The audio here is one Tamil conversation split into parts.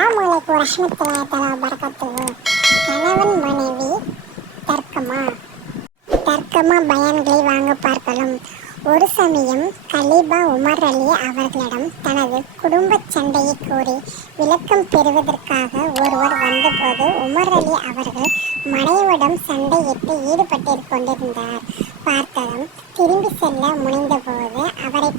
அஸ்ஸலாமு அலைக்கும் வரஹ்மத்துல்லாஹி தஆலா கணவன் மனைவி தர்க்கமா? தர்க்கமா பயன்களை வாங்க பார்க்கலாம். ஒரு சமயம் கலீபா உமர் அலி அவர்களிடம் தனது குடும்ப சண்டையை கூறி விளக்கம் பெறுவதற்காக ஒருவர் வந்தபோது உமர் அலி அவர்கள் மனைவிடம் சண்டையிட்டு ஈடுபட்டு கொண்டிருந்தார். பார்த்ததும் திரும்பி செல்ல முனைந்தபோது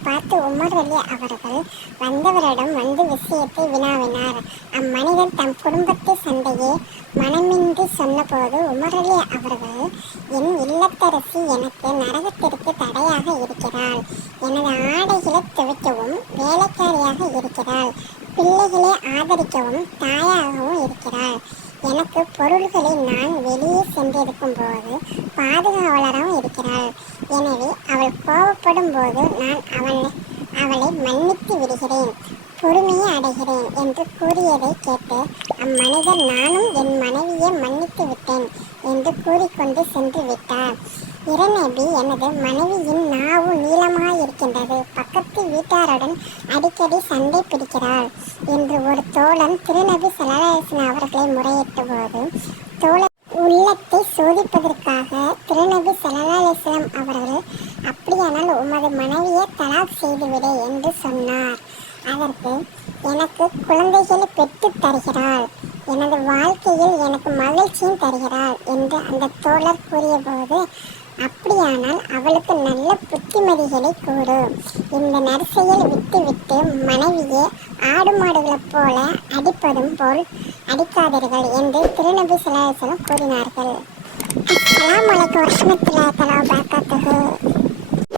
பார்த்து உமர் அலி அவர்கள் வந்தவரிடம் வந்து விஷயத்தை வினாவினார். அம்மனிதர் தம் குடும்பத்து சண்டையை மனமின்றி சொன்னபோது உமர் அலி அவர்கள் என் இல்லத்தரசி எனக்கு நரகத்திற்கு தடையாக இருக்கிறாள். எனது ஆடைகளை துவைக்கவும் வேலைக்காரியாக இருக்கிறாள். பிள்ளைகளை ஆதரிக்கவும் தாயாகவும் இருக்கிறாள். எனக்கு பொருள்களை நான் வெளியே சென்றிருக்கும் போது பாதுகாவலராகவும் இருக்கிறாள். எனவே அவள் கோபப்படும் போது நான் அவளை அவளை மன்னித்து விடுகிறேன் பொறுமையை அடைகிறேன் என்று கூறியதை கேட்டு அம்மனிதர் நானும் என் மனைவியை மன்னித்து விட்டேன் என்று கூறிக்கொண்டு சென்று விட்டார். இறநபி எனது மனைவியின் நாவு நீளமாயிருக்கின்றது. பக்கத்து வீட்டாருடன் அடிக்கடி சண்டை பிடிக்கிறாள் என்று ஒரு தோழன் திருநபி சலாஹன் அவர்களை முறையிட்ட போது திருநபி அவர்கள் அப்படியானால் உமது மனைவியை தலாக் செய்துவிடு என்று சொன்னார். அதற்கு எனக்கு குழந்தைகளை பெற்று தருகிறாள். எனது வாழ்க்கையில் எனக்கு மகிழ்ச்சியும் தருகிறாள் என்று அந்த தோழர் கூறியபோது அப்படியானால் அவளுக்கு நல்ல புத்திமதிகளை கூறு. இந்த நரிசையில் விட்டுவிட்டு மனைவியை ஆடு மாடுகளைப் போல அடிப்பதும் போல் அடிக்காதீர்கள் என்று திருநபி சிலாசலம் கூறினார்கள். السلام عليكم ورحمة الله تعالى وبركاته